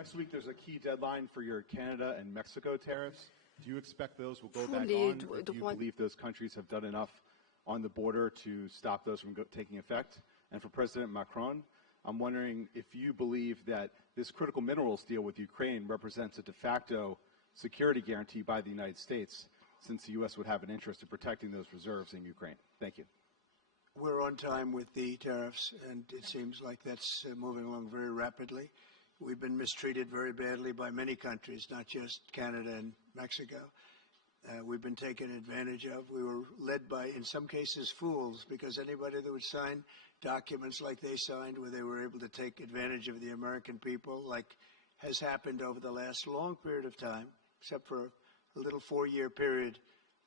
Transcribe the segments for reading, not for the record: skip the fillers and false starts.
Next week, there's a key deadline for your Canada and Mexico tariffs. Do you expect those will go Tous back les on, or do you droits- believe those countries have done enough on the border to stop those from taking effect? And for President Macron, I'm wondering if you believe that this critical minerals deal with Ukraine represents a de facto security guarantee by the United States, since the U.S. would have an interest in protecting those reserves in Ukraine. Thank you. We're on time with the tariffs, and it seems like that's moving along very rapidly. We've been mistreated very badly by many countries, not just Canada and Mexico. We've been taken advantage of. We were led by, in some cases, fools, because anybody that would sign documents like they signed, where they were able to take advantage of the American people, like has happened over the last long period of time, except for a little 4-year period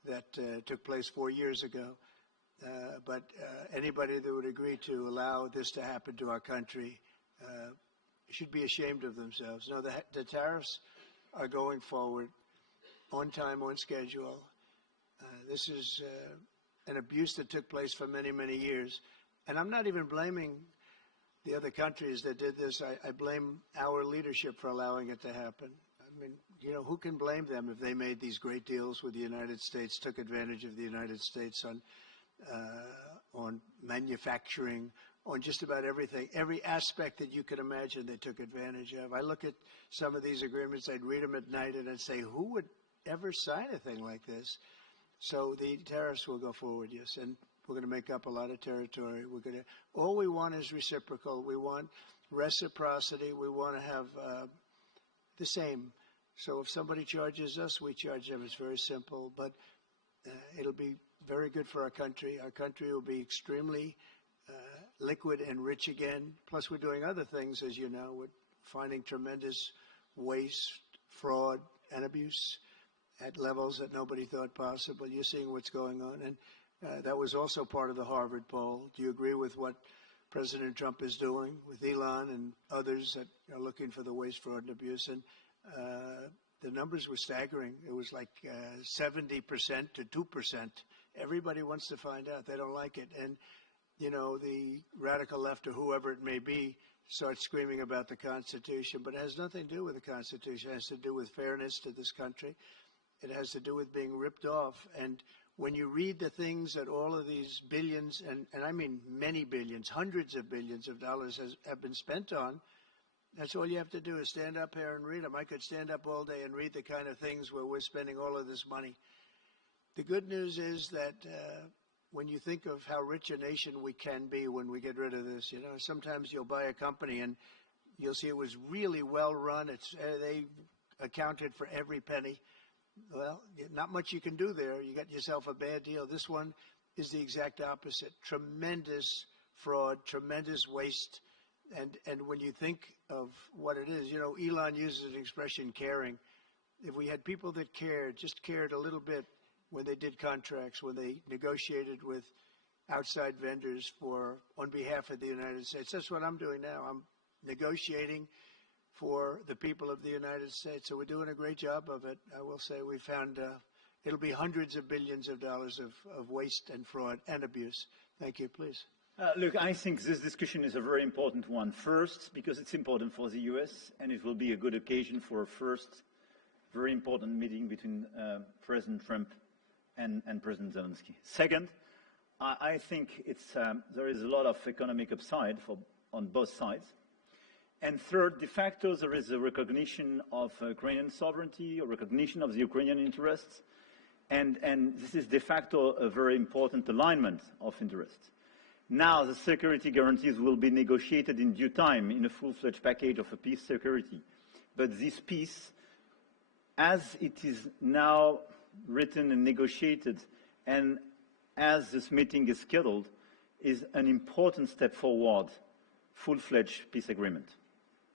that took place 4 years ago. But anybody that would agree to allow this to happen to our country should be ashamed of themselves. No, the tariffs are going forward on time, on schedule. This is an abuse that took place for many, many years. And I'm not even blaming the other countries that did this. I blame our leadership for allowing it to happen. I mean, you know, who can blame them if they made these great deals with the United States, took advantage of the United States on manufacturing, on just about everything. Every aspect that you could imagine they took advantage of. I look at some of these agreements, I'd read them at night, and I'd say, who would ever sign a thing like this? So the tariffs will go forward, yes, and we're going to make up a lot of territory. All we want is reciprocal. We want reciprocity. We want to have the same. So if somebody charges us, we charge them. It's very simple, but it'll be very good for our country. Our country will be extremely liquid and rich again. Plus, we're doing other things, as you know. We're finding tremendous waste, fraud, and abuse at levels that nobody thought possible. You're seeing what's going on. And that was also part of the Harvard poll. Do you agree with what President Trump is doing with Elon and others that are looking for the waste, fraud, and abuse? And the numbers were staggering. It was like 70% to 2%. Everybody wants to find out. They don't like it. And, you know, the radical left or whoever it may be starts screaming about the Constitution, but it has nothing to do with the Constitution. It has to do with fairness to this country. It has to do with being ripped off. And when you read the things that all of these billions, and I mean many billions, hundreds of billions of dollars have been spent on, that's all you have to do is stand up here and read them. I could stand up all day and read the kind of things where we're spending all of this money. The good news is that when you think of how rich a nation we can be when we get rid of this, you know, sometimes you'll buy a company and you'll see it was really well run. They accounted for every penny. Well, not much you can do there. You got yourself a bad deal. This one is the exact opposite. Tremendous fraud, tremendous waste. And when you think of what it is, you know, Elon uses an expression, caring. If we had people that cared, just cared a little bit when they did contracts, when they negotiated with outside vendors on behalf of the United States. That's what I'm doing now. I'm negotiating for the people of the United States. So we're doing a great job of it. I will say we found it'll be hundreds of billions of dollars of waste and fraud and abuse. Thank you. Please. Look, I think this discussion is a very important one. First, because it's important for the U.S., and it will be a good occasion for a first very important meeting between President Trump and President Zelensky. Second, I think there is a lot of economic upside on both sides. And third, de facto, there is a recognition of Ukrainian sovereignty, a recognition of the Ukrainian interests, and this is de facto a very important alignment of interests. Now, the security guarantees will be negotiated in due time in a full-fledged package of a peace security. But this peace, as it is now written and negotiated, and as this meeting is scheduled, is an important step forward, full-fledged peace agreement.